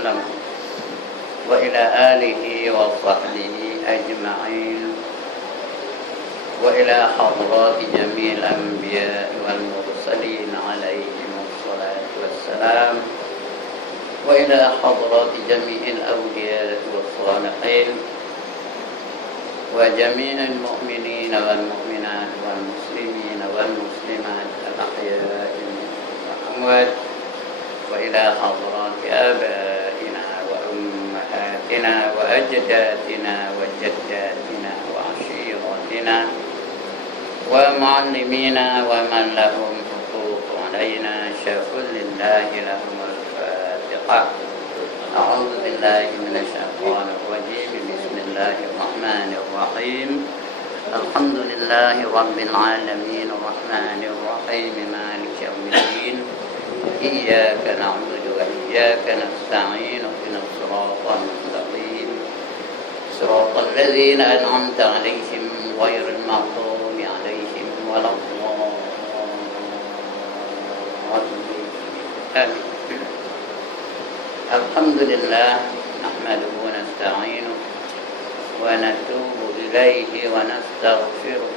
وسلم وإلى آله وصحبه أجمعين وإلى حضرات جميع الأنبياء والمرسلين عليهم الصلاة والسلام وإلى حضرات جميع الأولياء والصالحين وجميع المؤمنين والمؤمنات والمسلمين والمسلمات الأحياء والأموات وإلى حضرات آبائنا وأمهاتنا وأجدادنا وجداتنا وعشيرتنا ومعلمينا ومن لهم حقوق علينا شكر لله لهم الفاتحة. أعوذ بالله من الشيطان الرجيم. بسم الله الرحمن الرحيم. الحمد لله رب العالمين الرحمن الرحيم مالك يوم الدين إياك نعبد وإياك نستعين اهدنا الصراط المستقيم صراط الذين أنعمت عليهم غير المغضوب عليهم ولا الضالين. الحمد لله نحمده ونستعينه ونتوب إليه ونستغفره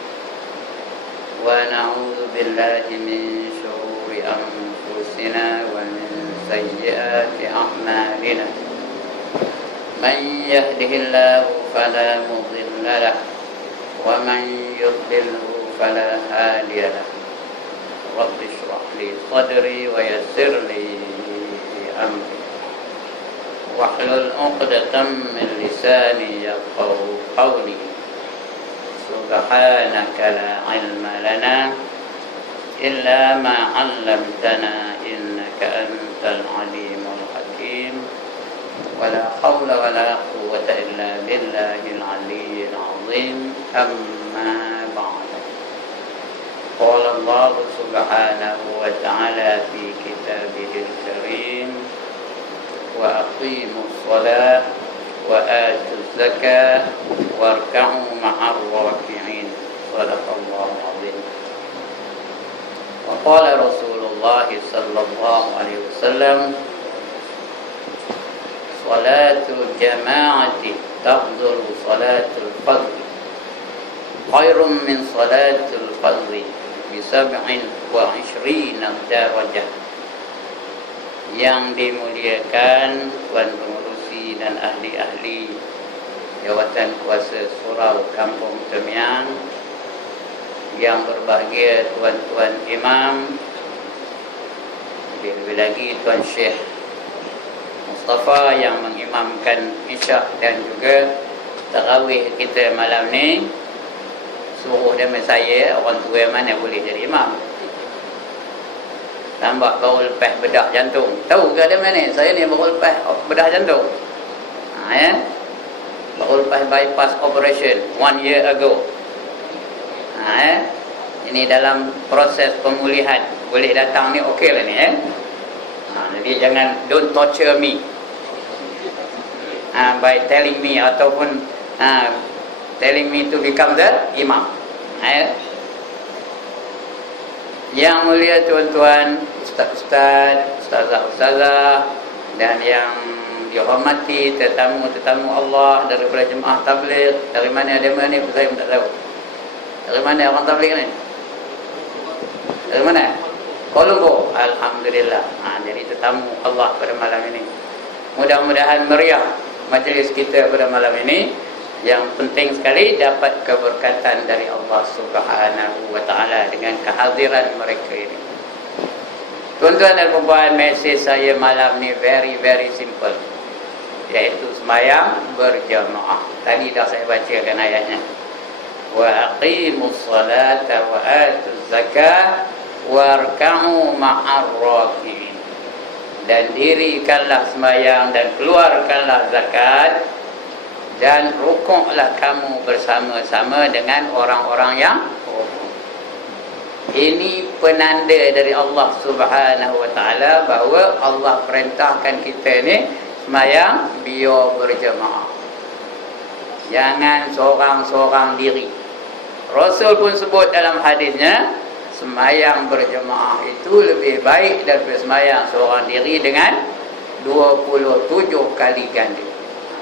ونعوذ بالله من شرور أنفسنا ومن سيئات أعمالنا. من يهده الله فلا مضل له ومن يضلله فلا هادي له. رب اشرح لي صدري ويسر لي أمري واحلل عقدة من لساني يفقهوا قولي. سبحانك لا علم لنا إلا ما علمتنا إنك أنت العليم الحكيم. ولا حول ولا قوة إلا بالله العلي العظيم. أما بعد، قال الله سبحانه وتعالى في كتابه الكريم: وأقيموا الصلاة وآتوا الزكاة واركعوا مع الراكعين. صدق الله العظيم. وقال رسول الله صلى الله عليه وسلم: صلاة الجماعة تفضل صلاة الفرد خير من صلاة الفرد ب27 درجة. Yang dimuliakan Tuan Pengurusi dan ahli-ahli Jawatan Kuasa Surau Kampung Temiang, yang berbahagia Tuan-Tuan Imam, lebih lagi Tuan Syekh Mustafa yang mengimamkan Isyak dan juga tarawih kita malam ni. Suruh demi saya, orang tua mana boleh jadi imam. Nampak baru lepas bedah jantung. Tahu ke ada mana? Saya ni baru lepas bedah jantung. Ya. Baru lepas bypass operation 1 year ago. Ya. Ini dalam proses pemulihan. Boleh datang ni okey lah ni ya. Jadi jangan don't torture me. By telling me ataupun telling me to become the imam. Ya. Yang mulia tuan-tuan, ustaz-ustaz, ustazah-ustazah, dan yang dihormati tetamu-tetamu Allah daripada jemaah tabligh. Dari mana ni saya pun tak tahu. Dari mana orang tabligh ni? Dari mana? Kolombo. Alhamdulillah. Jadi tetamu Allah pada malam ini. Mudah-mudahan meriah majlis kita pada malam ini. Yang penting sekali dapat keberkatan dari Allah Subhanahu wa ta'ala dengan kehadiran mereka ini. Tuan-tuan dan puan-puan, mesej saya malam ni very simple, iaitu sembahyang berjamaah. Tadi dah saya bacakan ayatnya. Wa aqimus salata wa atuz zakah warka'u ma'ar raki'in. Dan dirikanlah sembahyang dan keluarkanlah zakat, dan rukuklah kamu bersama-sama dengan orang-orang yang rukuk. Ini penanda dari Allah Subhanahu wa ta'ala bahawa Allah perintahkan kita ni sembahyang biar berjamaah. Jangan seorang-seorang diri. Rasul pun sebut dalam hadisnya, sembahyang berjamaah itu lebih baik daripada sembahyang seorang diri dengan 27 kali ganda.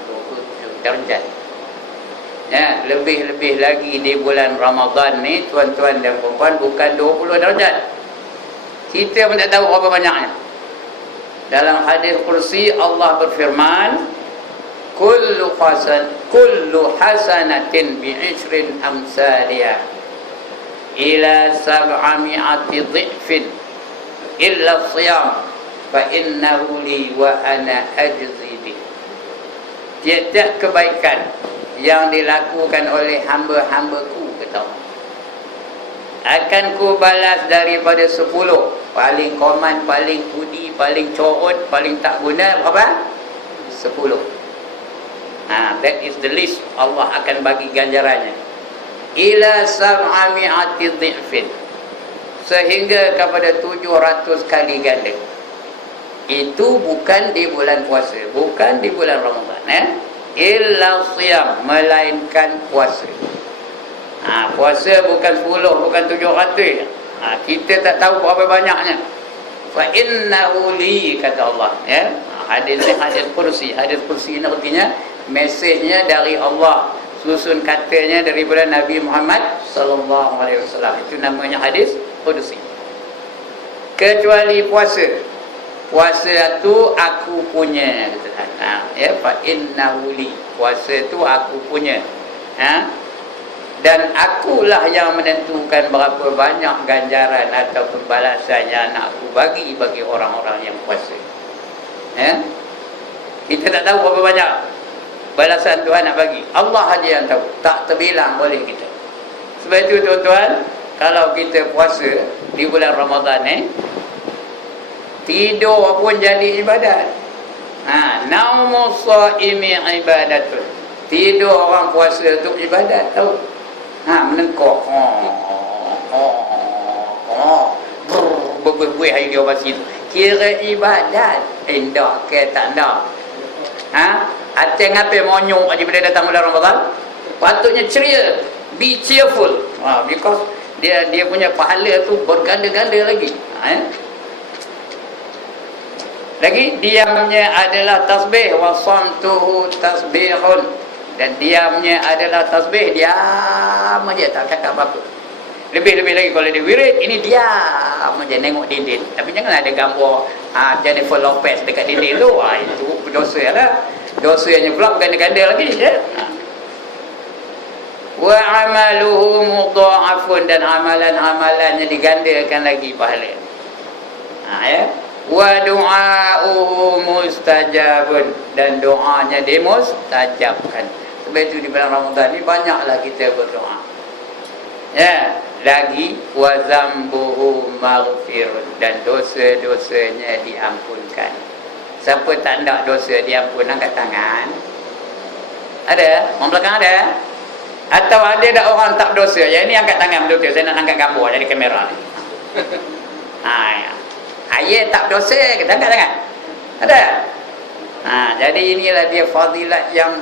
27 darjat. Ya, lebih-lebih lagi di bulan Ramadan ni, tuan-tuan dan puan-puan, bukan 20 darjat. Kita pun tak tahu berapa banyaknya. Dalam hadis kursi Allah berfirman, kullu hasanatin bi'ishrin amsaliyah ila 700 dhifin illa siyam fa innahu li wa ana ajzi bih. Tiap-tiap kebaikan yang dilakukan oleh hamba-hambaku, kata Allah, akan ku balas daripada 10. Paling koman, paling pudi, paling corot, paling tak guna, berapa? 10. That is the list. Allah akan bagi ganjarannya ila 700 dhifin, sehingga kepada 700 kali ganda. Itu bukan di bulan puasa, bukan di bulan Ramadan, illa siyam, melainkan puasa. Puasa bukan 10, bukan 700. Kita tak tahu berapa banyaknya. Fa innahu li, kata Allah, hadis kursi. Hadis kursi ni artinya mesejnya dari Allah, susun katanya daripada Nabi Muhammad sallallahu alaihi wasallam. Itu namanya hadis kursi. Kecuali puasa. Puasa tu aku punya, fa innahu li. Puasa tu aku punya. Dan akulah yang menentukan berapa banyak ganjaran atau pembalasan yang nak aku bagi orang-orang yang puasa. Kita tak tahu berapa banyak balasan Tuhan nak bagi. Allah saja yang tahu. Tak terbilang oleh kita. Sebab itu tuan-tuan, kalau kita puasa di bulan Ramadan tidur pun jadi ibadat. Naumu shaimi ibadatun. Tidur orang puasa tu ibadat, tahu? Menengkok. Berbuih hari dia basi tu. Kira ibadat. Indah ke tak nak? Hati ngapai monyok aja bila datang bulan Ramadan? Patutnya ceria. Be cheerful. Because dia punya pahala tu berganda-ganda lagi. Lagi diamnya adalah tasbih, wa samtuhu tasbihun. Dan diamnya adalah tasbih, diam aja, tak cakap apa-apa. Lebih-lebih lagi kalau dia wirid, ini diam aja, nengok dinding. Tapi jangan ada gambar Jennifer Lopez dekat dinding tu. Itu dosa lah. Dosanya pula berganda-ganda lagi, Wa amaluhu mudha'afun, dan amalan-amalannya digandakan lagi pahala. Wa du'a'uhu mustajabun, dan doanya dimustajabkan. Sebab itu di bulan Ramadan ni banyaklah kita berdoa. Lagi wa zambuhu maghfirun, dan dosa-dosanya diampunkan. Siapa tak nak dosa diampun, angkat tangan. Ada? Orang belakang ada? Atau ada tak orang tak dosa? Yang ini angkat tangan betul-betul. Saya nak angkat gambar dari kamera ni. Ayat tak dosa, kita angkat tangan. Ada? Jadi inilah dia fadilat yang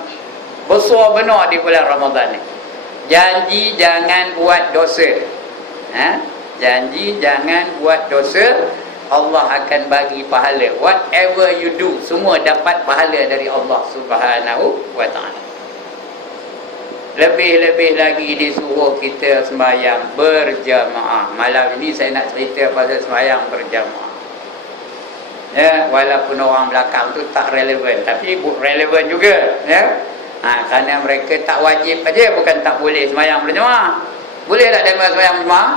besar benar di bulan Ramadan ni. Janji jangan buat dosa. Janji jangan buat dosa. Allah akan bagi pahala. Whatever you do, semua dapat pahala dari Allah Subhanahu wa ta'ala. Lebih-lebih lagi disuruh kita sembahyang berjamaah. Malam ini saya nak cerita pasal sembahyang berjamaah. Walaupun orang belakang tu tak relevan, tapi relevan juga, kerana mereka tak wajib aja, bukan tak boleh sembahyang berjamaah. Boleh tak dia sembahyang berjamaah?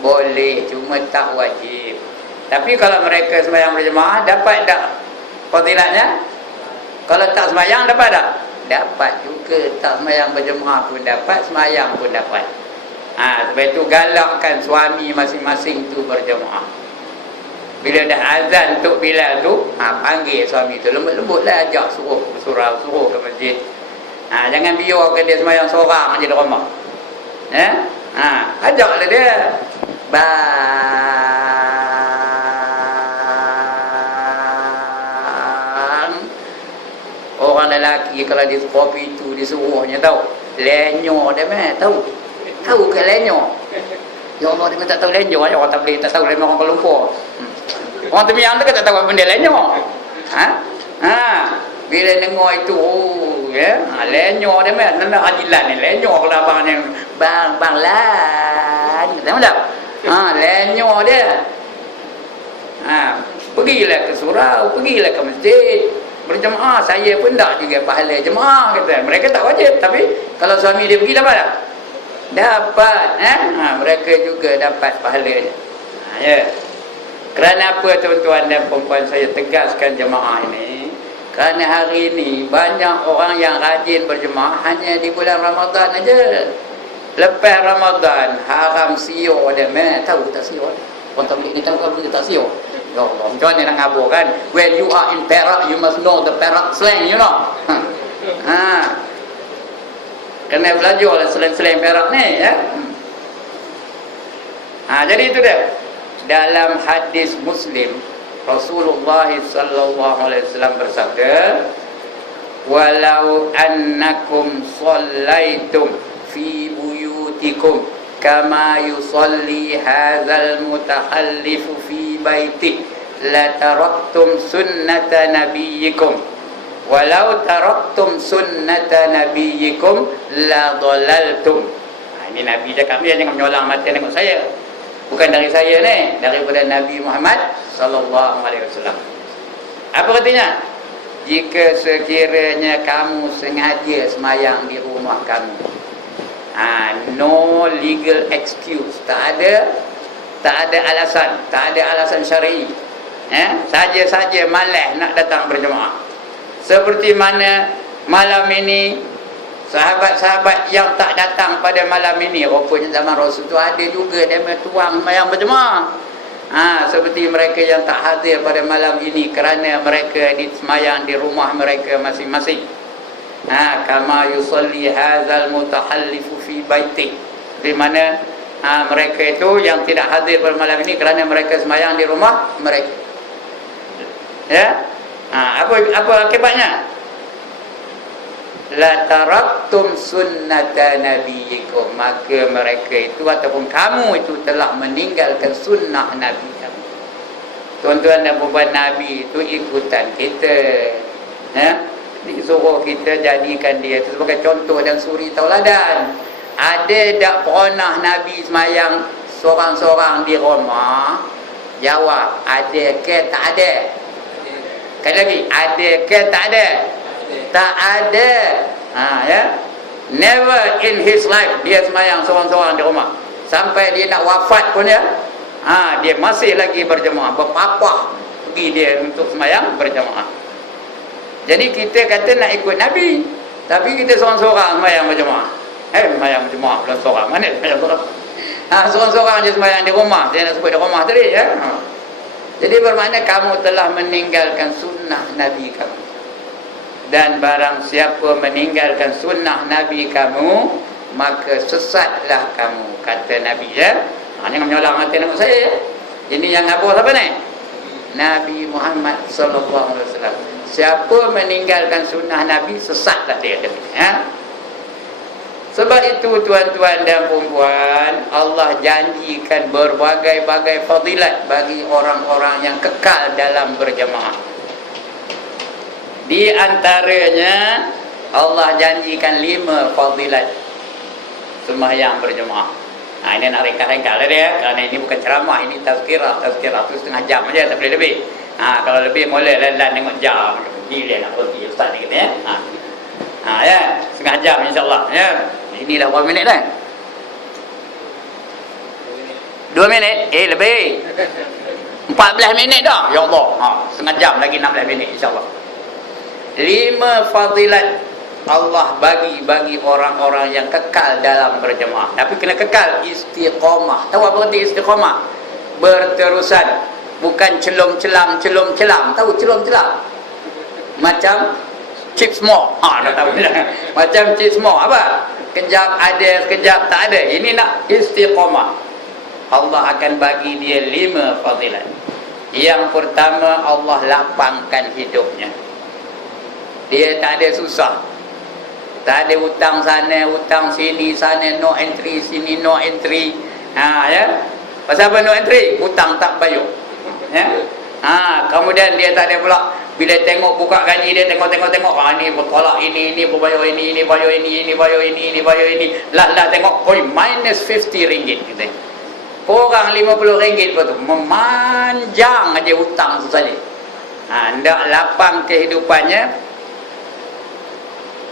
Boleh, cuma tak wajib. Tapi kalau mereka sembahyang berjamaah, dapat tak fadilatnya? Kalau tak sembahyang, dapat tak? Dapat juga. Tak sembahyang berjamaah pun dapat, sembahyang pun dapat. Sebab itu galakkan suami masing-masing tu berjamaah. Bila dah azan Tok Bilal tu, panggil suami tu, lembut-lembut lah, ajak suruh ke masjid. Jangan biarkan dia sembahyang seorang aja di rumah. Ajaklah dia. Orang lelaki kalau dia kopi tu disuruhnya, tahu lenyo dia tahu ke lenyo? Ya Allah, dia tak tahu lenyo aja. Orang tak tahu lenyo orang Kuala Lumpur. Orang Temiang tu tak tahu apa benda lenyo. Bila dengar itu, lenyor dia meh, nak adilan ni lenyor kalau abang ni, bang lan, tahu tak? Lenyor dia. Pergilah ke surau, pergilah ke masjid, berjemaah. Saya pun tak juga pahala jemaah kata. Mereka tak wajib, tapi kalau suami dia pergi dapat tak? Dapat, mereka juga dapat pahalanya. Ya. Kerana apa tuan-tuan dan puan-puan saya tegaskan jemaah ini? Kerana hari ini banyak orang yang rajin berjemaah hanya di bulan Ramadan aja. Lepas Ramadan haram siyo dia meh, tahu tak siyo? Orang tabligh ni tahu apa tak siyo? Ya Allah, macam mana nak ngabur kan? When you are in Perak, you must know the Perak slang, you know. Kena belajar lah slang-slang Perak ni, ya. Jadi itu dia. Dalam hadis Muslim, Rasulullah sallallahu alaihi wasallam bersabda, "Walau annakum shallaitum fi buyutikum kama yusalli hadzal mutahallifu fi baiti la taraktum sunnata nabiyyikum walau taraktum sunnata nabiyyikum la dhalaltum." Ini Nabi cakap ni, jangan menyolang mata tengok saya. Bukan dari saya ni, daripada Nabi Muhammad sallallahu alaihi wasallam. Apa katanya? Jika sekiranya kamu sengaja semayang di rumah kamu, no legal excuse, tak ada alasan syar'i. Saja-saja malas nak datang berjemaah. Seperti mana malam ini sahabat-sahabat yang tak datang pada malam ini, rupanya zaman Rasul tu ada juga dia tuang semayang berjemaah. Seperti mereka yang tak hadir pada malam ini kerana mereka semayang di rumah mereka masing-masing. Kama yusalli hadzal mutahallifu fi baiti, di mana mereka itu yang tidak hadir pada malam ini kerana mereka semayang di rumah mereka. Ya, apa akibatnya? La taraktum sunnata nabiyikum, maka mereka itu ataupun kamu itu telah meninggalkan sunnah Nabi kamu. Tuan-tuan dan puan-puan, Nabi itu ikutan kita, disuruh kita jadikan dia itu sebagai contoh dan suri tauladan. Ada tak pernah Nabi semayang seorang-seorang di rumah? Jawab, ada ke tak ada? Sekali lagi, ada ke tak ada? Tak ada. Ya. Never in his life dia semayang seorang-seorang di rumah. Sampai dia nak wafat pun ya, dia masih lagi berjemaah, berpapah pergi dia untuk semayang berjemaah. Jadi kita kata nak ikut Nabi, tapi kita seorang-seorang semayang berjemaah. Semayang berjemaah belum seorang. Mana semayang seorang? Seorang-seorang je semayang di rumah. Saya nak sebut di rumah tadi ya. Jadi bermakna kamu telah meninggalkan sunnah Nabi kamu. Dan barang siapa meninggalkan sunnah Nabi kamu, maka sesatlah kamu, kata Nabi ya. Jangan menyolang mata tengok saya ya. Ini yang ngabur siapa ni? Nabi Muhammad sallallahu alaihi wasallam. Siapa meninggalkan sunnah Nabi, sesatlah dia kata ya. Sebab itu tuan-tuan dan puan-puan, Allah janjikan berbagai-bagai fadilat bagi orang-orang yang kekal dalam berjemaah. Di antaranya Allah janjikan 5 fadilat sembahyang berjemaah. Ini nak ringkas-ringkas lah dia, kerana ini bukan ceramah, ini tazkirah tu setengah jam aja, tak boleh lebih. Kalau lebih boleh lan tengok jam. Gila nak pergi ustaz ni kata ya. Ya, setengah jam insya-Allah ya. Inilah berapa minit dah? 2 minit? Lebih. 14 minit dah. Ya Allah. Setengah jam lagi 16 minit insya-Allah. 5 fadilat Allah bagi orang-orang yang kekal dalam berjemaah. Tapi kena kekal, istiqamah. Tahu apa arti istiqamah? Berterusan, bukan celom-celam. Tahu celom-celam? Macam chips more. Dah tahu. Macam chips more apa? Kejap ada, kejap tak ada. Ini nak istiqamah. Allah akan bagi dia 5 fadilat. Yang pertama, Allah lapangkan hidupnya. Dia tak ada susah, tak ada hutang sana, hutang sini, sana no entry, sini no entry. Ya. Pasal apa no entry? Hutang tak bayar. Ya. Kemudian dia tak ada pula Bila tengok buka gaji dia, tengok, ni bertolak ini berbayar ini bayar ini bayar ini. Lah tengok, minus 50 ringgit kita. Orang 50 ringgit lepas tu memanjang aja hutang saja. Ndak lapang kehidupannya.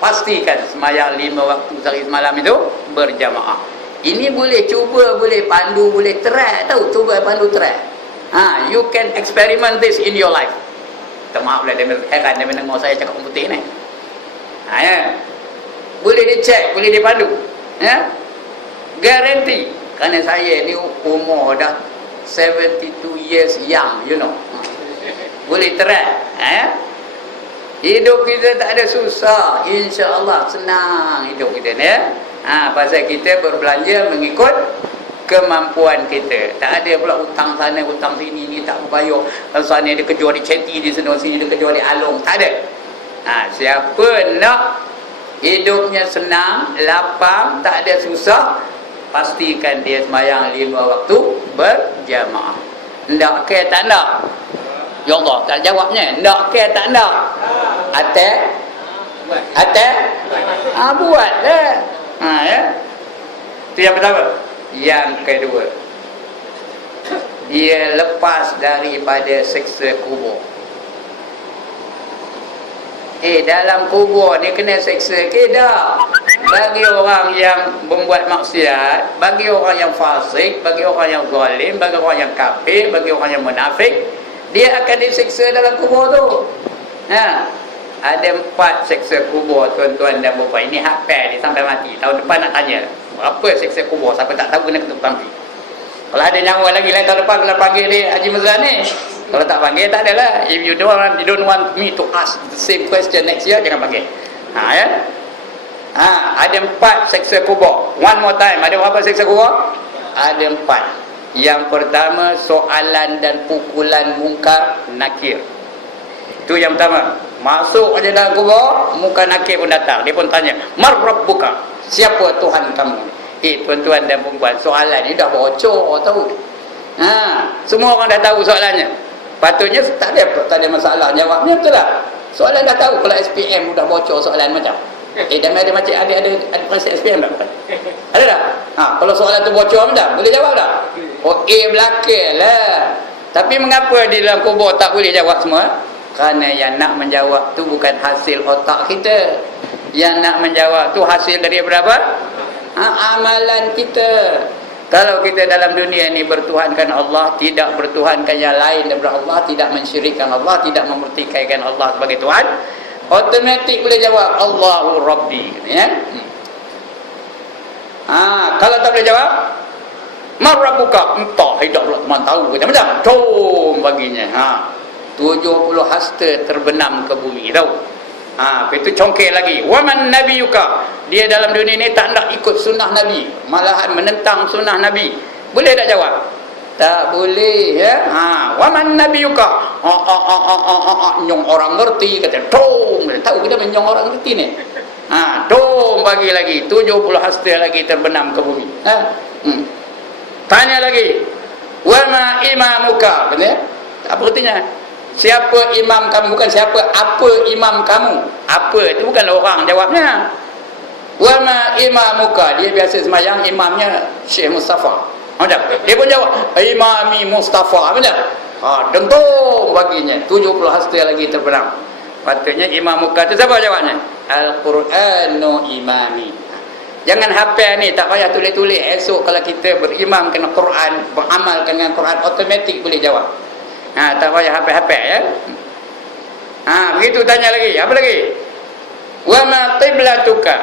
Pastikan semayang 5 waktu sehari semalam itu berjamaah. Ini boleh cuba, boleh pandu, boleh try, tahu, cuba pandu try. You can experiment this in your life. Maaf lah, dia heran dia mendengar saya cakap komputer ni. Ya. Boleh dicek, boleh dipandu. Ya. Garanti. Kerana saya ni umur dah 72 years young, you know. Boleh try. Ya. Hidup kita tak ada susah. InsyaAllah senang hidup kita ni. Ya. Pasal kita berbelanja mengikut kemampuan kita. Tak ada pula hutang sana, hutang sini, ni tak berbayar. Sana dia kejual di Ceti, di sana sini dia kejual di Along. Tak ada. Siapa nak hidupnya senang, lapang, tak ada susah, pastikan dia sembahyang 5 waktu berjamaah. Ndak ke tak nak? Ya Allah, tak jawabnya. Ndak ke tak nak? Atas? Buat lah. Ya. Itu yang pertama. Yang kedua, dia lepas daripada seksa kubur. Dalam kubur ni kena seksa ke dah? Bagi orang yang membuat maksiat, bagi orang yang fasik, bagi orang yang zalim, bagi orang yang kafir, bagi orang yang munafik, dia akan diseksa dalam kubur tu. Ada 4 seksa kubur, tuan-tuan dan puan-puan. Ini hafal dia sampai mati. Tahun depan nak tanya apa seksa kubur, siapa tak tahu kena ketuk tampi. Kalau ada nyawa lagi lain tahun depan, kalau panggil dia Haji Mazlan ni. Kalau tak panggil, tak adalah. If you don't want me to ask the same question next year, jangan panggil. Ya. Ada 4 seksa kubur. One more time, ada berapa seksa kubur? Ada 4. Yang pertama, soalan dan pukulan mungkar nakir. Itu yang pertama. Masuk aja dalam kubur, muka nakir pun datang. Dia pun tanya, "Man rabbuka?" Siapa Tuhan kamu? Tuan-tuan dan puan-puan, soalan ni dah bocor tahu. Semua orang dah tahu soalannya. Patutnya tak ada masalah jawabnya, betul tak? Soalan dah tahu. Kalau SPM dah bocor soalan macam. Dan ada macam ada konsep SPM tak? Ada tak? Kalau soalan tu bocor dah, boleh jawab tak? Belakang lah. Tapi mengapa di dalam kubur tak boleh jawab semua? Kerana yang nak menjawab tu bukan hasil otak kita. Yang nak menjawab tu hasil dari berapa? Amalan kita. Kalau kita dalam dunia ni bertuhankan Allah, tidak bertuhankan yang lain daripada Allah, tidak mensyirikkan Allah, tidak memertikaikan Allah sebagai Tuhan, automatik boleh jawab Allahu Rabbi. Ya? Kalau tak boleh jawab, Man rabbuka? Entah, tidak pula teman tahu. Macam com baginya. 70 hasta terbenam ke bumi, tahu. Itu congkel lagi. Waman nabiyuka? Dia dalam dunia ni tak nak ikut sunnah Nabi, malahan menentang sunnah Nabi. Boleh tak jawab? Tak boleh, ya. Waman nabiyuka? Nyong orang ngerti, kata dom. Tahu kita menyong orang ngerti ni. Dom bagi lagi 70 hasta lagi terbenam ke bumi. Tanya lagi. Wama imamuka? Betul? Apa artinya? Siapa imam kamu? Bukan siapa, apa imam kamu? Apa itu bukan orang jawabnya. Wama imamuka? Dia biasa semayang, imamnya Syekh Mustafa. Macam dia pun jawab Imami Mustafa. Macam dentung baginya 70 hasta lagi terbenam. Patutnya imam muka itu siapa jawabnya? Al-Quranu imami. Jangan hafal ni, tak payah tulis-tulis. Esok kalau kita berimam kena Quran, beramalkan dengan Quran, automatik boleh jawab. Tak payah hafal-hafal, ya. Begitu tanya lagi. Apa lagi? Wa ma qiblatuka?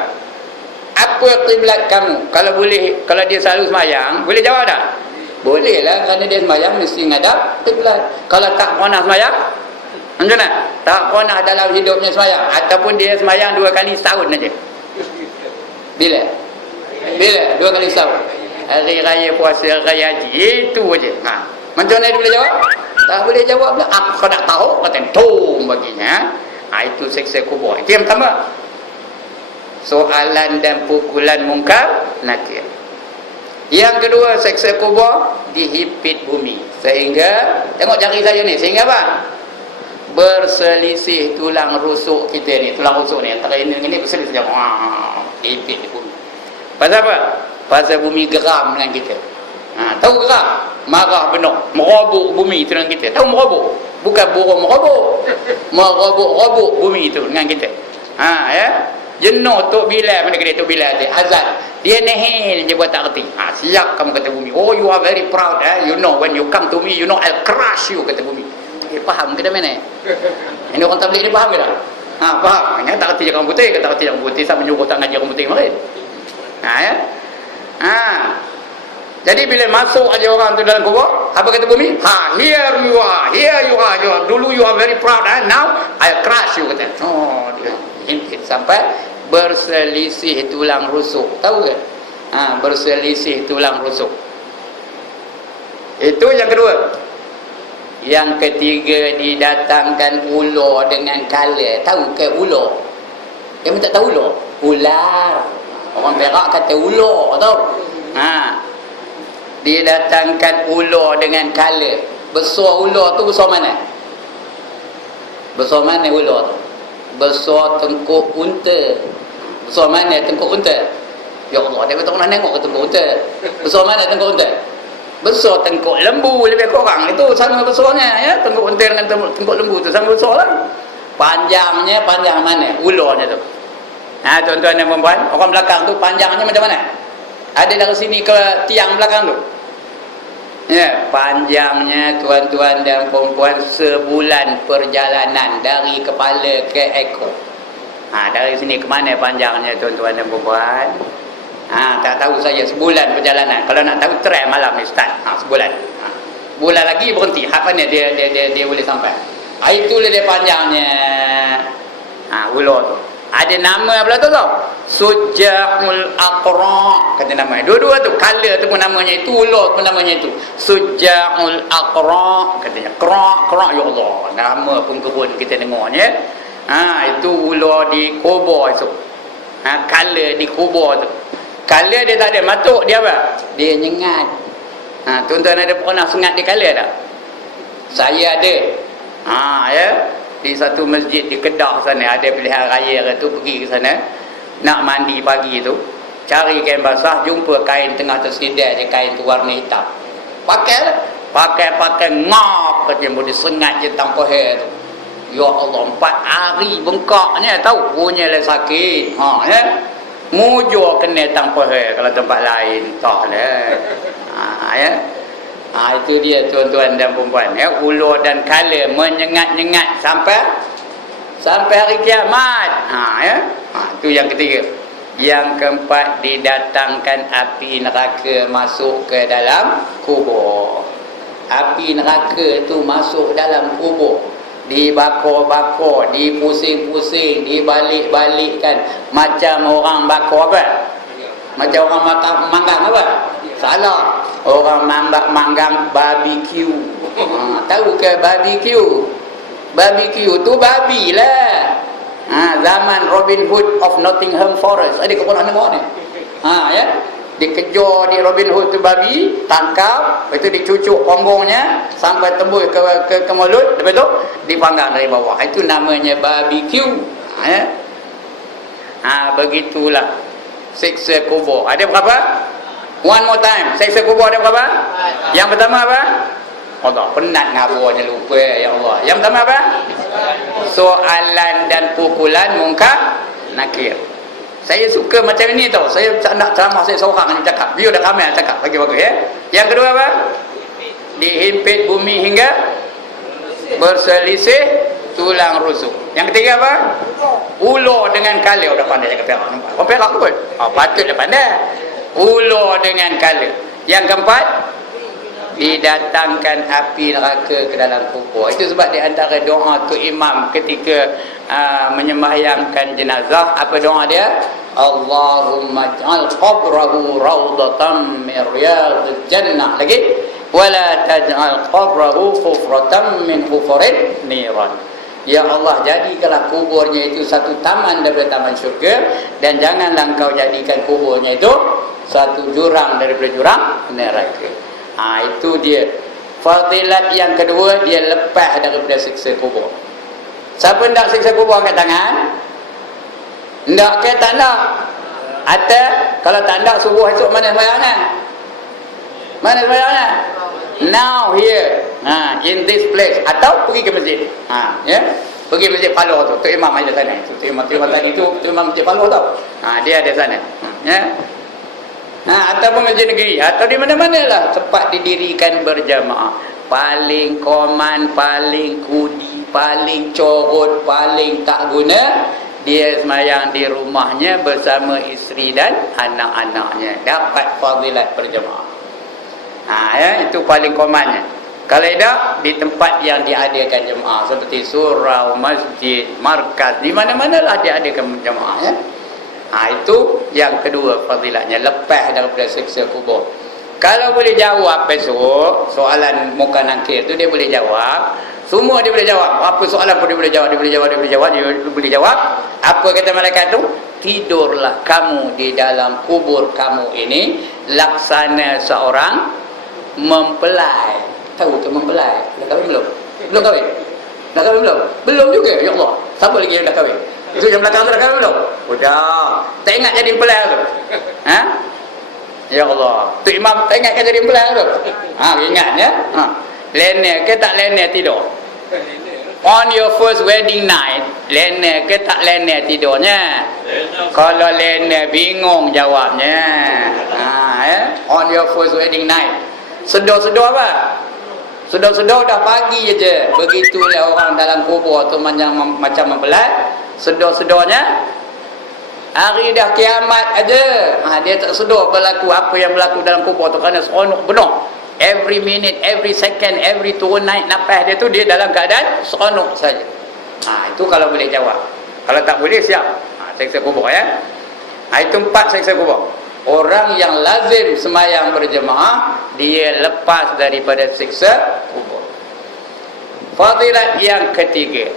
Apa kiblat kamu? Kalau boleh, kalau dia selalu semayang, boleh jawab tak? Boleh lah, kerana dia semayang mesti ngadap kiblat. Kalau tak pernah semayang, macam mana? Tak pernah dalam hidupnya semayang, ataupun dia semayang 2 kali setahun aja. Bila? 2 kali setahun. Hari raya puasa, hari raya haji, itu aja. Macam mana dia boleh jawab? Tak boleh jawab lah. Aku nak tahu, kata tom baginya. Itu seksa kubur. Itu yang pertama. Soalan dan pukulan mungkar nakir. Yang kedua, seksa kubur, dihimpit bumi. Sehingga, tengok jari saya ni, sehingga apa? berselisih tulang rusuk kita ni, tulang rusuk ni antara ini dengan ni berselisih. Ipit di bumi. Pasal apa? Pasal bumi geram dengan kita. Tahu geram? Marah benar, merobok bumi itu dengan kita. Tahu merobok? Bukan burung merobok. Merobok-robok bumi itu dengan kita. Ya. Jenuh Tok Bilal, mana kena Tok Bilal dia azan. Dia nehil je buat tak reti. Siap kamu kata bumi. Oh, you are very proud. You know when you come to me, you know I'll crush you, kata bumi. Faham ke dah mana? Ini orang tabligh ni faham ke tak? Faham. Tak reti je kamu putih, kata reti kamu putih, saya menyuruh tak ngaji kamu putih kemarin. Ya. Jadi bila masuk aja orang tu dalam kubur, apa kata bumi? Here you are, dulu you are very proud, now I'll crush you, kata. Dia himpit sampai berselisih tulang rusuk. Tahu ke? Berselisih tulang rusuk. Itu yang kedua. Yang ketiga, didatangkan ular dengan kala. Tahu ke ular? Dia minta tahu ular. Ular. Orang Perak kata ular, tahu? Didatangkan ular dengan kala. Besar ular tu besar mana? Besar mana ular tu? Besar tengkuk unta. Besar mana tengkuk unta? Ya Allah, dia tak pernah tengok ke tengkuk unta. Besar mana tengkuk unta? Besar tengkuk lembu lebih kurang. Itu sama besarnya, ya. Tengkuk unta dengan tengkuk lembu tu sama besar lah. Panjangnya panjang mana? Ularnya tu. Tuan-tuan dan puan-puan, orang belakang tu panjangnya macam mana? Ada dari sini ke tiang belakang tu. Ya, panjangnya tuan-tuan dan puan-puan sebulan perjalanan dari kepala ke ekor. Dari sini ke mana panjangnya tuan-tuan dan puan-puan? Tak tahu saya, sebulan perjalanan. Kalau nak tahu try malam ni start. Sebulan. Bulan lagi berhenti. Mana dia boleh sampai. Itulah dia panjangnya. Ular tu. Ada nama pula tu tau. Suja'ul Aqra' kata nama. Dua-dua tu, kala tu pun namanya itu, ular pun namanya itu. Suja'ul Aqra' katanya. Qra' ya Allah. Nama pun kebun kita dengarnya. Itu ular di kubur itu. Kala di kubur tu. Kala dia tak ada matuk, dia apa? Dia nyengat. Tuan-tuan ada pernah sengat di kala tak? Saya ada. Ya. Di satu masjid di Kedah sana ada pilihan raya tu, pergi ke sana nak mandi pagi tu, cari kain basah, jumpa kain tengah tersidai je, kain tu warna hitam. Pakai ngap katanya, boleh sengat je tanpa hair tu. Ya Allah, 4 hari bengkaknya, tahu punyalah sakit. Ya. Mujur kena tanpa hair, kalau tempat lain tak lah. Ya. Itu dia tuan-tuan dan perempuan, ya. Ular dan kala menyengat-nyengat sampai hari kiamat. Ya. Itu yang ketiga. Yang keempat, didatangkan api neraka masuk ke dalam kubur. Api neraka itu masuk dalam kubur, dibakar-bakar, dipusing-pusing, dibalik-balikkan. Macam orang bakar apa? Macam orang manggang apa? Salah. Orang manggang barbecue. Tahu ke barbecue? Barbecue tu babi lah. Zaman Robin Hood of Nottingham Forest. Ada ke pernah dengar ni? Ya. Dikejar di Robin Hood tu babi, tangkap, lepas tu dicucuk ponggongnya sampai tembus ke mulut, lepas tu dipanggang dari bawah. Itu namanya barbecue. Ya. Begitulah siksa kubur. Ada berapa? One more time. Siksa kubur ada berapa? Yang pertama apa? Allah, penat ngaburnya, lupa ya Allah. Yang pertama apa? Soalan dan pukulan munkar nakir. Saya suka macam ini tau. Saya tak nak ceramah saya seorang yang cakap. Biar dah ramai yang cakap, bagi bagus ya. Yang kedua apa? Dihimpit bumi hingga berselisih tulang rusuk. Yang ketiga apa? Ular dengan kala. Dah pandai cakap Perak, nampak? Orang Perak pun. Patut dah pandai. Ular dengan kala. Yang keempat, didatangkan api neraka ke dalam kubur. Itu sebab di antara doa tu imam ketika menyembahyangkan jenazah, apa doa dia? Allahumma ij'al qabrahu rawdatan min riyadil jannah. Lagi, wala taj'al qabrahu hufratan min hufurin niran. Ya Allah, jadikanlah kuburnya itu satu taman daripada taman syurga, dan janganlah engkau jadikan kuburnya itu satu jurang daripada jurang neraka. Itu dia fadilat yang kedua, dia lepas daripada siksa kubur. Siapa nak siksa kubur angkat tangan? Ndak ke tak nak? Atau kalau tak nak subuh esok mana sembahyangnya? Mana sembahyangnya? Now here. In this place. Atau pergi ke masjid. Ya. Pergi masjid Paloh tu. Tu imam ada sana. Tu imam tadi tu imam masjid Paloh tau. Dia ada sana. Ya. Ataupun masjid negeri atau di mana-mana lah tempat didirikan berjamaah. Paling koman, paling kudi, paling corot, paling tak guna, dia sembahyang di rumahnya bersama isteri dan anak-anaknya, dapat fadilat berjamaah. Ya, itu paling komannya. Kalau tidak, di tempat yang diadakan jemaah seperti surau, masjid, markas, di mana-manalah diadakan jemaah, ya. Itu yang kedua fadilatnya, lepas daripada siksa kubur. Kalau boleh jawab besok soalan muka nakir tu, dia boleh jawab. Semua dia boleh jawab. Apa soalan pun dia boleh jawab. Dia boleh jawab. Apa kata malaikat tu? Tidurlah kamu di dalam kubur kamu ini laksana seorang mempelai. Tahu tu mempelai? Dah kahwin belum? Belum kahwin? Dah kahwin belum? Belum juga. Ya Allah. Siapa lagi yang dah kahwin? Itu yang belakang tu dah kahwin belum? Udah. Tak ingat jadi mempelai tu? Ya Allah. Tu imam tak ingat kan jadi mempelai tu? Ingat ya? Lena ke tak lena tidur? On your first wedding night, lena ke tak lena tidurnya? Kalau lena bingung jawabnya. On your first wedding night. Sedar-sedar apa? Sedar-sedar dah pagi je. Begitulah orang dalam kubur tu macam mempelai. Sedar-sedarnya hari dah kiamat aja. Dia tak sedar berlaku apa yang berlaku dalam kubur tu kerana seronok benar. Every minute, every second, every turun naik nafas dia tu, dia dalam keadaan seronok saja. Itu kalau boleh jawab. Kalau tak boleh, siap. Siksa kubur ya. Itu 4 siksa kubur. Orang yang lazim sembahyang berjemaah, dia lepas daripada siksa kubur. Fadilat yang ketiga,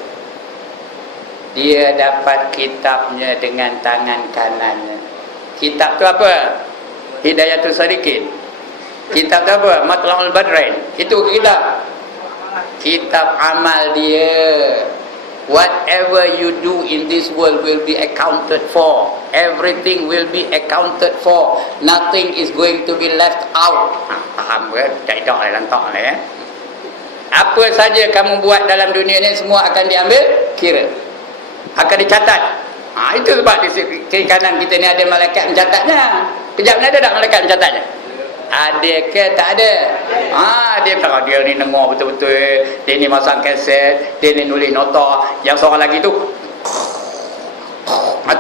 dia dapat kitabnya dengan tangan kanannya. Kitab tu apa? Hidayatul Salikin. Kitab tu apa? Matla'ul Badrain. Itu kitab. Kitab amal dia. Whatever you do in this world will be accounted for. Everything will be accounted for. Nothing is going to be left out. Faham ke? Tak lantak lah ya. Apa saja kamu buat dalam dunia ni semua akan diambil kira. Akan dicatat. Itu sebab di kiri kanan kita ni ada malaikat mencatatnya. Kejap ni ada tak malaikat mencatatnya? Ada ke tak ada? Dia bilang dia ni dengar betul-betul, dia ni masang kaset, dia ni nulis nota. Yang seorang lagi tu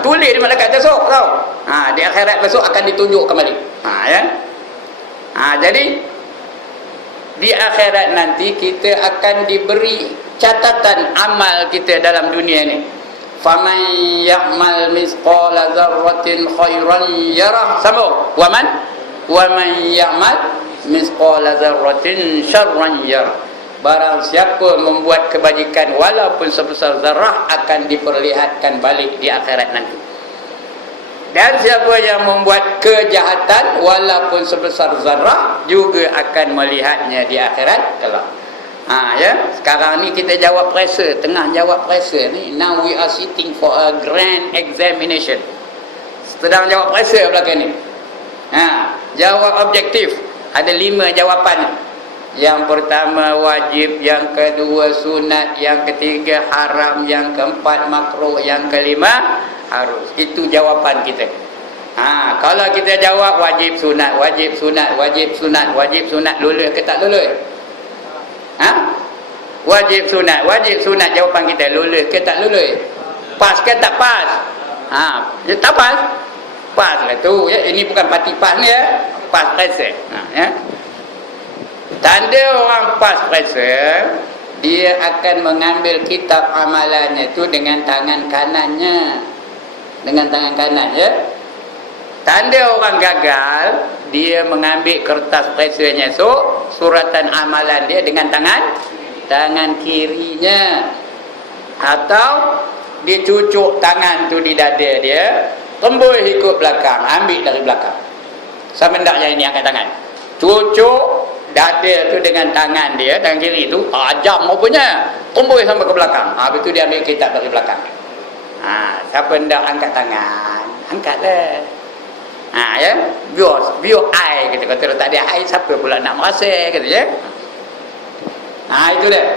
tulis di malaikat besok tau. Di akhirat besok akan ditunjuk kembali. Ya. Jadi di akhirat nanti kita akan diberi catatan amal kita dalam dunia ni. Faman ya'mal misqala dzarratin khairan yarah. Sambung. Wa man ya'mal misqala dzarratin syarran yarah. Barang siapa membuat kebajikan walaupun sebesar zarah akan diperlihatkan balik di akhirat nanti. Dan siapa yang membuat kejahatan walaupun sebesar zarah juga akan melihatnya di akhirat kelak. Ya, sekarang ni kita jawab pressure, tengah jawab pressure ni. Now we are sitting for a grand examination. Sedang jawab pressure belakang ni. Jawab objektif. Ada 5 jawapan. Yang pertama wajib, yang kedua sunat, yang ketiga haram, yang keempat makruh, yang kelima harus. Itu jawapan kita. Kalau kita jawab wajib sunat, wajib sunat, wajib sunat, wajib sunat, lulus ke tak lulus? Wajib sunat jawapan kita, lulus ke tak lulus? Pas ke tak pas? Tak pas. Pas lah tu ya. Ini bukan parti pas ni ya. Pas pressure. Ya. Tanda orang pas pressure, dia akan mengambil kitab amalannya tu dengan tangan kanannya. Dengan tangan kanan ya. Tanda orang gagal, dia mengambil kertas pressure-nya suratan amalan dia dengan tangan kirinya. Atau dia cucuk tangan tu di dada dia, tembus ikut belakang, ambil dari belakang. Sama tak yang ini angkat tangan? Cucuk dada tu dengan tangan dia, tangan kiri tu tajam rupanya, tumbuh sampai ke belakang. Habis tu dia ambil kitab dari belakang. Siapa hendak angkat tangan, angkatlah. Ya, biar ai kita kata tak ada ai, siapa pula nak merasa kata ya. Itu dia.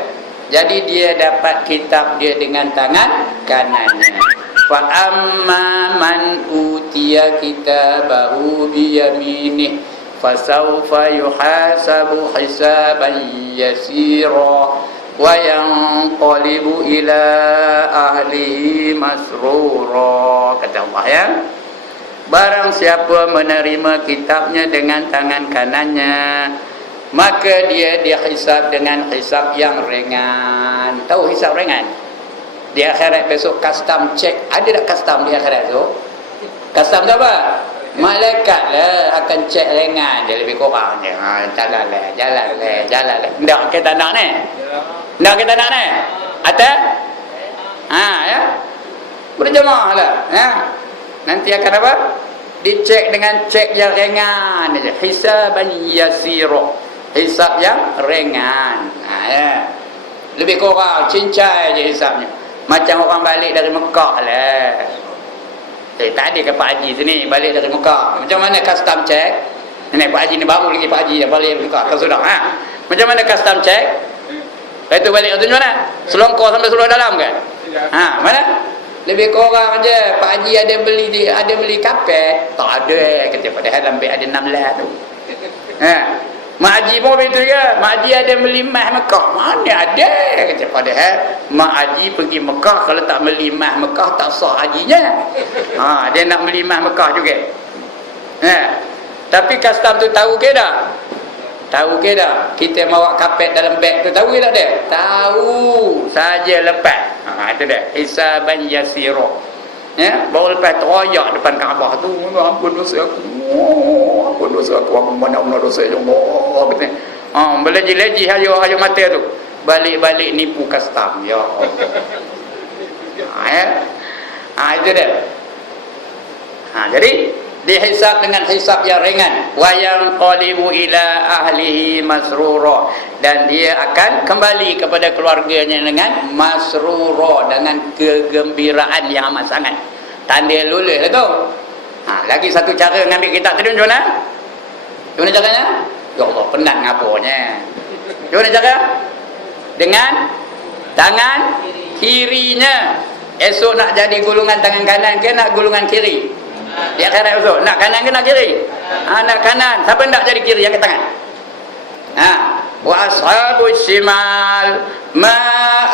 Jadi dia dapat kitab dia dengan tangan kanannya. Fa amma man utiya kitabahu bi yaminih fasawfa yuhasabu hisaban yasira wa yanqalibu ila ahlihi masrura. Kata Allah ya, barang siapa menerima kitabnya dengan tangan kanannya, maka dia dihisab dengan hisab yang ringan. Tahu hisab ringan? Di akhirat besok custom check. Ada tak custom di akhirat tu? Custom tu apa? Malaikat lah akan cek ringan. Dia lebih kurang je. Jalan lah. Tak kita nak ni? Tak kita nak ni? Atas? Ya? Berjemaah lah. Nanti akan apa? Dicek dengan cek yang ringan aja. Hisaban yasira. Hisab yang ringan. Ya. Lebih kurang cincai je hisabnya. Macam orang balik dari Mekah lah. Tak ada ke Pak Haji sini balik dari Mekah. Macam mana custom check? Ini Pak Haji ni baru lagi Pak Haji yang balik dari Mekah. Kau sudah macam mana custom check? Lepas tu balik tu macam mana? Selongkor sampai seluruh dalam kan? Mana? Lebih kurang je. Pak Haji ada beli kapet. Tak ada. Kata padahal ambil ada 16 tu. Mak Haji pun begitu juga. Mak Haji ada beli emas Mekah. Mana ada? Kata padahal Mak Haji pergi Mekah, kalau tak beli emas Mekah tak sah hajinya. Dia nak beli emas Mekah juga. Tapi custom tu tahu ke dah? Tahu ke dah? Kita bawa kapet dalam beg tu tahu ke tak dia? Tahu. Saja lepas. Itu dia. Hisaban yasira. Baru lepas teroyak depan Kaabah tu, ampun dosa aku. Ampun dosa aku. Ampun mana dosa ya Allah. Beleji-leji hayo mata tu. Balik-balik nipu custom. Ya Allah. Itu dia. Jadi dihisab dengan hisab yang ringan. Wa yanqalibu ila ahlihi masrura, dan dia akan kembali kepada keluarganya dengan masrura, dengan kegembiraan yang amat sangat. Tanda lulus lah tu. Lagi satu cara mengambil kitab tadi macam mana? Macam mana caranya? Ya Allah, penat ngaburnya. Macam mana cara? Dengan tangan kirinya. Esok nak jadi gulungan tangan kanan ke nak gulungan kiri? Di akhirat esok nak kanan ke nak kiri? Nak kanan. Siapa nak jadi kiri? Yang ke tangan. Wa ashabus shimal ma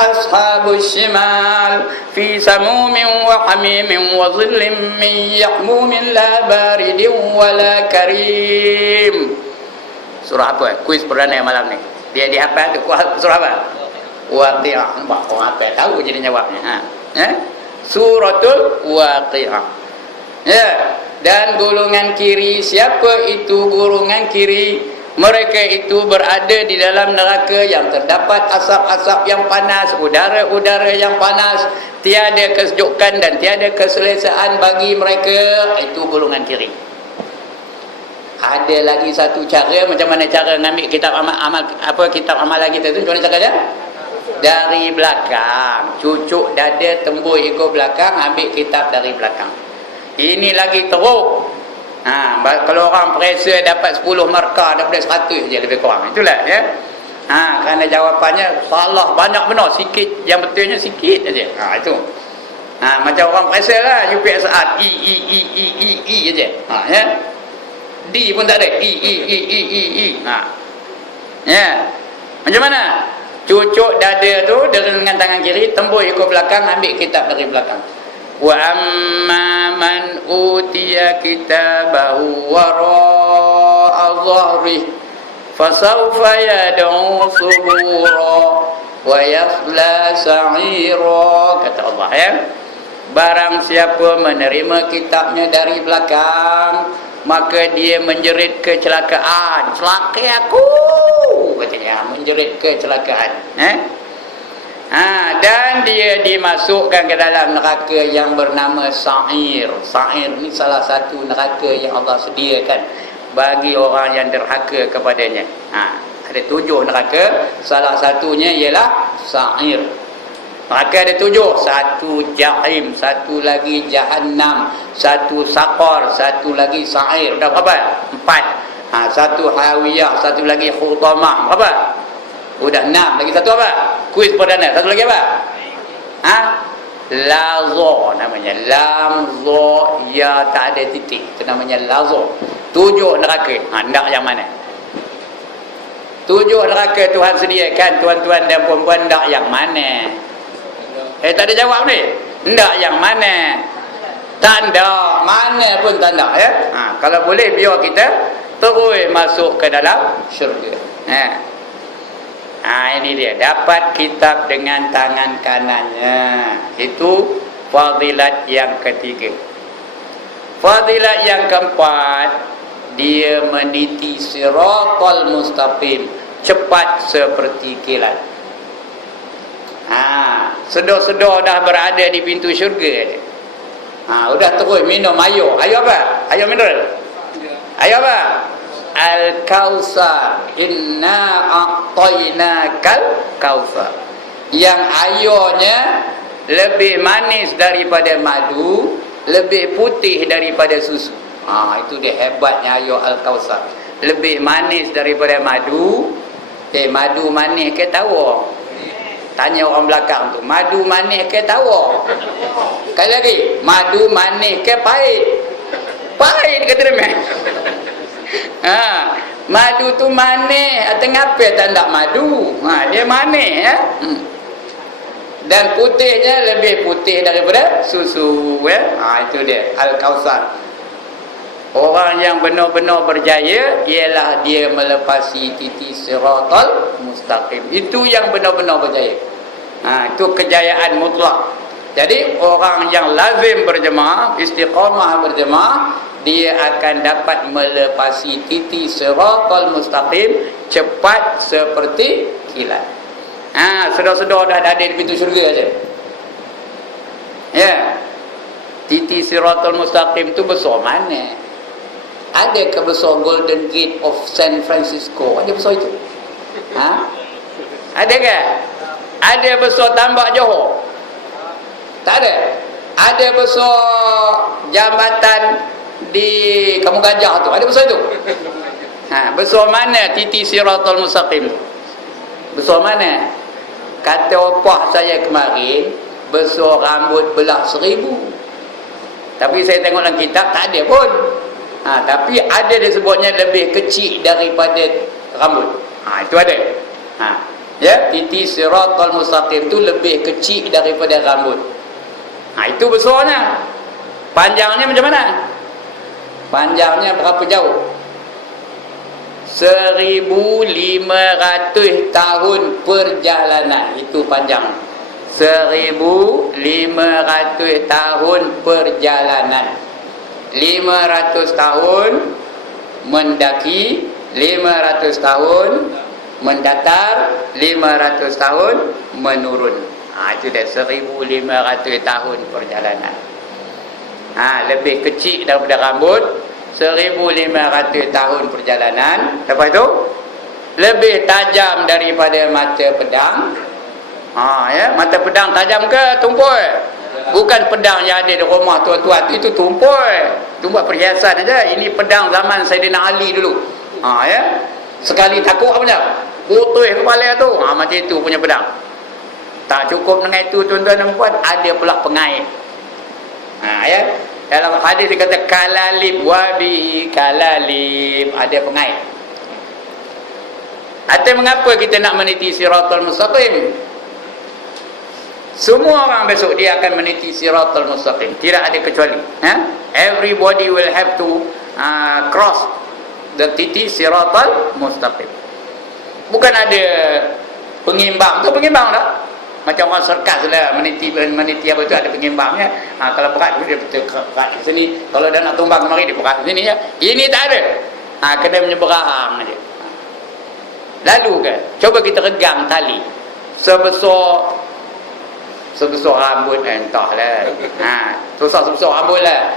ashabus shimal fi samumin wa hamimin wa dhillin min yahmumin la baridin wa la karim. Surah apa? Kuis perdana malam ni. Dia dihafal tu surah apa? Waqiah. Nampak orang hafal tahu jadi jawabnya. Suratul Waqiah. Dan golongan kiri, siapa itu golongan kiri? Mereka itu berada di dalam neraka yang terdapat asap-asap yang panas, udara-udara yang panas, tiada kesejukan dan tiada keselesaan bagi mereka. Itu golongan kiri. Ada lagi satu cara. Macam mana cara ngambil kitab amal kitab amalan kita tu? Macam mana caranya? Dari belakang, cucuk dada, tembus ekor belakang, ambil kitab dari belakang. Ini lagi teruk. Kalau orang periksa dapat 10 markah daripada 100 je lebih kurang. Itulah ya. Kerana jawapannya salah banyak benar, sikit yang betulnya sikit aja. Itu. Macam orang periksa lah UPSR I aja. Ya. D pun tak ada. I. Ya. Macam mana? Cucuk dada tu dengan tangan kiri, tembus ekor belakang, ambil kitab dari belakang. Wa amma man utiya kitabahu wara'a dhahrihi fasawfa yad'u subura wa yasla sa'ira. Kata Allah ya, barang siapa menerima kitabnya dari belakang, maka dia menjerit kecelakaan. Celaka aku, katanya, menjerit kecelakaan. Dan dia dimasukkan ke dalam neraka yang bernama Sa'ir. Sa'ir ni salah satu neraka yang Allah sediakan bagi orang yang derhaka kepadanya. Ada 7 neraka. Salah satunya ialah sa'ir. Maka ada 7. 1 jahim, 1 lagi jahannam, 1 saqar, 1 lagi sa'ir. Dah berapa? 4. 1 hawiyah, 1 lagi khutamah. Berapa? Udah 6. Lagi 1 apa? Kuis perdana. 1 lagi apa? Lazo namanya. Lam, zo, ya tak ada titik. Itu namanya lazo. 7 neraka. Hendak yang mana? 7 neraka Tuhan sediakan, tuan-tuan dan puan-puan, hendak yang mana? Tak ada jawab ni. Hendak yang mana? Tak ada. Mana pun tak ada, ya. Kalau boleh biar kita terus masuk ke dalam syurga. Ini dia, dapat kitab dengan tangan kanannya. Itu fadilat yang ketiga. Fadilat yang keempat, dia meniti siratal mustaqim, cepat seperti kilat. Sedar-sedar dah berada di pintu syurga. Udah terus minum air. Air apa? Air mineral. Air apa? Al-Kautsar. Inna a'tainakal kautsar. Yang airnya lebih manis daripada madu, lebih putih daripada susu. Itu dia hebatnya air Al-Kautsar. Lebih manis daripada madu. Madu manis ke tawar? Tanya orang belakang tu, madu manis ke tawar? Sekali lagi, madu manis ke pahit? Pahit kata dia. Madu tu manis. Ngapa tak nak madu? Dia manis, ya. Dan putihnya lebih putih daripada susu, ya. Itu dia Al-Kautsar. Orang yang benar-benar berjaya ialah dia melepasi titi siratal mustaqim. Itu yang benar-benar berjaya. Itu kejayaan mutlak. Jadi orang yang lazim berjemaah, istiqamah berjemaah, dia akan dapat melepasi titi siratal mustaqim cepat seperti kilat. Sedar-sedar dah ada di pintu syurga aja. Ya. Titi siratal mustaqim tu besar mana? Ada ke besar Golden Gate of San Francisco? Ada besar itu? Ada ke? Ada besar Tambak Johor? Tak ada. Ada besar jambatan di Kampung Gajah tu? Ada besar itu? Besar mana titi siratal mustaqim? Besar mana? Kata opah saya kemarin, besar rambut belah 1000. Tapi saya tengok dalam kitab tak ada pun. Tapi ada disebutnya lebih kecil daripada rambut. Itu ada. Ya, titi siratal mustaqim tu lebih kecil daripada rambut. Itu besarnya. Panjangnya macam mana? Panjangnya berapa jauh? 1500 tahun perjalanan. Itu panjang. 1500 tahun perjalanan. 500 tahun mendaki, 500 tahun mendatar, 500 tahun menurun. Itu dah 1500 tahun perjalanan. Lebih kecil daripada rambut. 1500 tahun perjalanan. Lepas tu lebih tajam daripada mata pedang. Ya, mata pedang tajam ke tumpul? Bukan pedang yang ada di rumah tuan-tuan, itu tumpul. Itu buat perhiasan saja. Ini pedang zaman Saidina Ali dulu. Ya. Sekali takut apa macam? Putus kepala tu. Macam itu punya pedang. Tak cukup dengan itu tuan-tuan dan puan, ada pula pengait. Ya. Dalam hadis dia kata kalalib wabihi kalalib, ada pengait. Atau mengapa kita nak meniti siratal mustaqim? Semua orang besok dia akan meniti siratal mustaqim, tidak ada kecuali. Everybody will have to cross the titi siratal mustaqim. Bukan ada pengimbang. Tu pengimbang tak? Macam orang serkas lah, meniti apa tu ada pengimbangnya. Kalau berat dia berat di sini, kalau dah nak tumbang kemari dia berat di sini ya. Ini tak ada. Kena menyeberang aja. Lalu kan, coba kita regang tali sebesar rambut, entahlah. Sebesar rambut lah.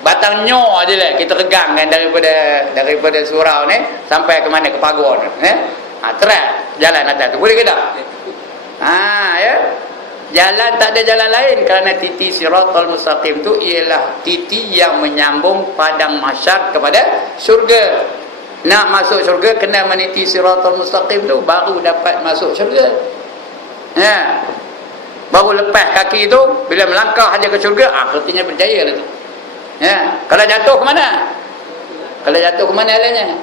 Batang nyor aje lah kita regang kan daripada surau ni sampai ke mana, ke pagar ni. Terak jalan atas tu. Boleh ke tak? Ya. Jalan tak ada jalan lain kerana titi siratal mustaqim tu ialah titi yang menyambung padang mahsyar kepada syurga. Nak masuk syurga kena meniti siratal mustaqim tu baru dapat masuk syurga. Ya. Baru lepas kaki tu bila melangkah aja ke syurga, artinya berjaya lah tu. Ya. Kalau jatuh ke mana? Kalau jatuh ke mana alanya?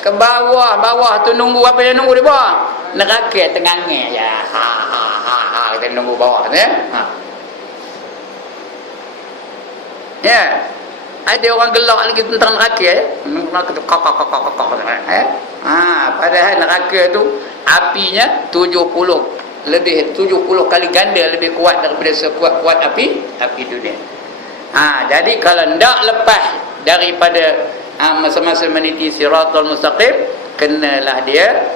Ke bawah. Bawah tu nunggu apa yang nunggu di bawah? Neraka tengangnya ya. Kita nunggu bawah ya. Ya. Ada orang gelak lagi tentang neraka ya. Neraka tu padahal neraka tu apinya 70 kali ganda lebih kuat daripada sekuat-kuat api dunia. Jadi kalau ndak lepas daripada masa-masa meniti siratal mustaqim, kenalah dia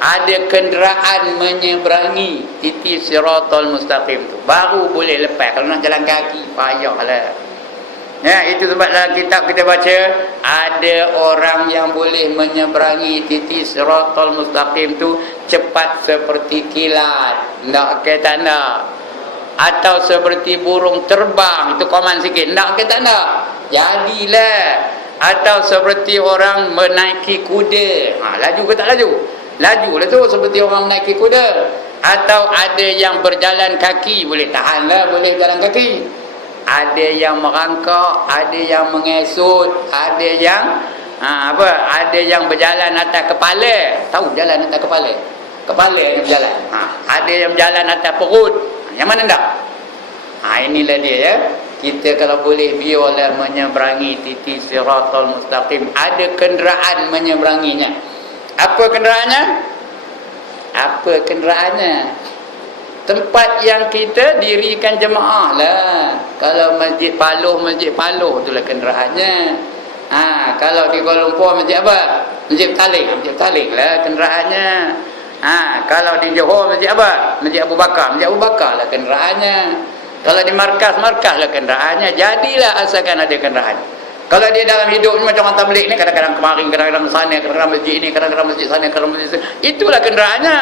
ada kenderaan menyeberangi titi siratal mustaqim tu baru boleh lepas. Kalau nak jalan kaki payahlah. Ya, itu sebab dalam kitab kita baca ada orang yang boleh menyeberangi titi siratal mustaqim tu cepat seperti kilat. Ndak ke tanda. Atau seperti burung terbang, itu komen sikit. Ndak ke tanda. Jadilah. Atau seperti orang menaiki kuda. Laju ke tak laju? Laju lah tu, seperti orang menaiki kuda. Atau ada yang berjalan kaki, boleh tahanlah, boleh jalan kaki. Ada yang merangkak, ada yang mengesut, ada yang ada yang berjalan atas kepala. Tahu jalan atas kepala? Kepala yang berjalan. Ada yang berjalan atas perut. Yang mana tak? Inilah dia ya. Kita kalau boleh biarlah menyeberangi titi siratal mustaqim. Ada kenderaan menyeberanginya. Apa kenderaannya? Apa kenderaannya? Tempat yang kita dirikan jemaah lah. Kalau Masjid Paloh itulah kenderaannya. Kalau di Kuala Lumpur masjid apa? Masjid Taling lah kenderaannya. Kalau di Johor masjid apa? Masjid Abu Bakar lah kenderaannya. Kalau di markas lah kenderaannya. Jadilah asalkan ada kenderaan. Kalau dia dalam hidupnya macam orang tabligh ni, kadang-kadang kemarin, kadang-kadang sana, kadang-kadang masjid ini, kadang-kadang masjid sana, kadang-kadang masjid sana. Itulah kenderaannya.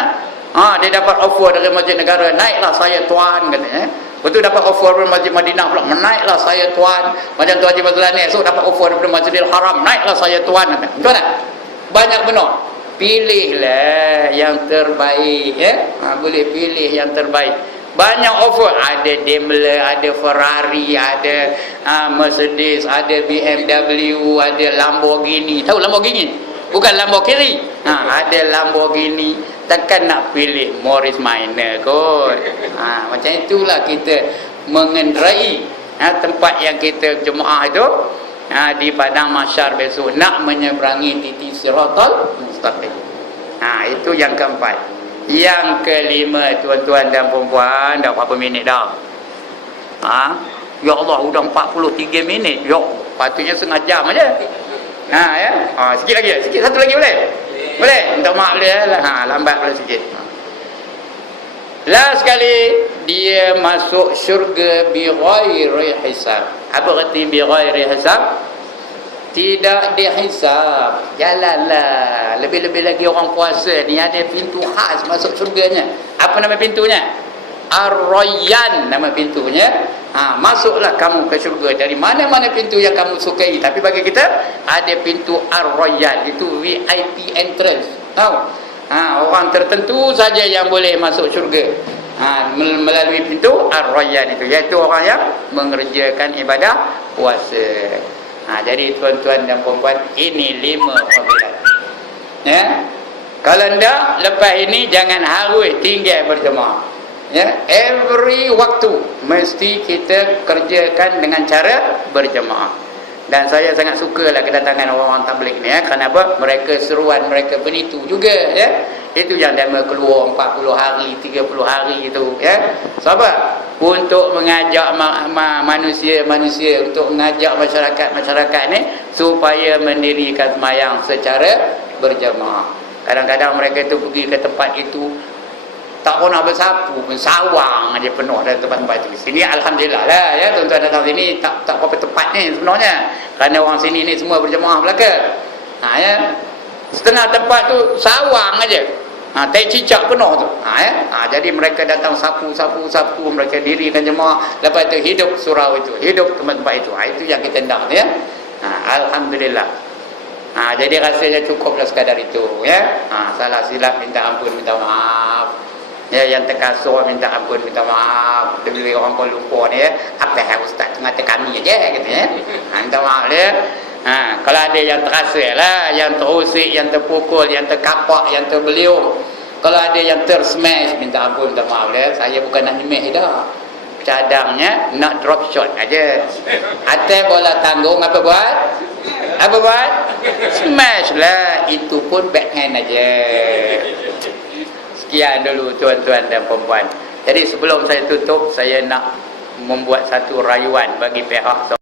Dia dapat offer dari masjid negara, naiklah saya tuan katanya. Betul dapat offer dari Masjid Madinah pula, naiklah saya tuan. Macam tu Haji Fazlan ni esok dapat offer daripada Masjidil Haram, naiklah saya tuan. Betul tak? Banyak benar. Pilihlah yang terbaik ya. Boleh pilih yang terbaik. Banyak offer, ada Daimler, ada Ferrari, ada Mercedes, ada BMW, ada Lamborghini. Tahu Lamborghini? Bukan Lamborghini. Ada Lamborghini. Takkan nak pilih Morris Minor kot. Macam itulah kita mengenderai tempat yang kita jemaah itu di padang mahsyar besok nak menyeberangi titi siratal mustaqim. Itu yang keempat. Yang kelima, tuan-tuan dan puan-puan, dah berapa minit dah? Ya Allah, sudah 43 minit. Ya, patutnya setengah jam aja. Ya. Sikit lagi. Sikit satu lagi boleh? Boleh? Minta maaf dia lah. Lambat pula sikit. Last sekali, dia masuk syurga bi ghairi hisab. Apa arti bi ghairi hisab? Tidak dihisab. Jalanlah. Lebih-lebih lagi orang puasa ni ada pintu khas masuk syurganya. Apa nama pintunya? Ar-Rayyan nama pintunya. Masuklah kamu ke syurga dari mana-mana pintu yang kamu sukai. Tapi bagi kita ada pintu Ar-Rayyan. Itu VIP entrance. Tahu? Orang tertentu saja yang boleh masuk syurga. Melalui pintu Ar-Rayyan itu. Iaitu orang yang mengerjakan ibadah puasa. Jadi tuan-tuan dan puan-puan, ini 5 fadilat. Ya. Kalau tidak, lepas ini jangan harus tinggal berjemaah. Ya, every waktu mesti kita kerjakan dengan cara berjemaah. Dan saya sangat sukalah kedatangan orang-orang tabligh ni ya. Kenapa? Mereka seruan, mereka beritu juga ya. Itu yang dama keluar 40 hari, 30 hari itu ya. Sebab untuk mengajak manusia-manusia, untuk mengajak masyarakat ni supaya mendirikan sembahyang secara berjemaah. Kadang-kadang mereka tu pergi ke tempat itu tak pernah bersapu, sawang aja penuh dari tempat-tempat itu. Sini alhamdulillah lah ya, tuan-tuan datang sini tak berapa tempat ni sebenarnya. Kerana orang sini ni semua berjemaah belaka. Ya. Setengah tempat tu sawang aja. Tai cicak penuh tu. Jadi mereka datang sapu, mereka dirikan jemaah. Lepas tu hidup surau itu, hidup tempat itu. Itu yang kita nak ya. Alhamdulillah. Jadi rasanya cukuplah sekadar itu ya. Salah silap minta ampun, minta maaf. Ya, yang terkasut minta ampun, minta maaf. Lebih orang pun lupa ni ya. Apa yang ustaz ngata kami aja gitu ya. Minta maaf ya. Kalau ada yang terasa lah, yang terusik, yang terpukul, yang terkapak, yang terbeliung. Kalau ada yang tersmash, minta ampun, minta maaf ya. Saya bukan nak nyemeh dah. Cadangnya nak drop shot aja. Atas bola tanggung apa buat? Apa buat? Smash lah. Itu pun backhand aja. Sekian dulu tuan-tuan dan puan-puan. Jadi sebelum saya tutup, saya nak membuat satu rayuan bagi pihak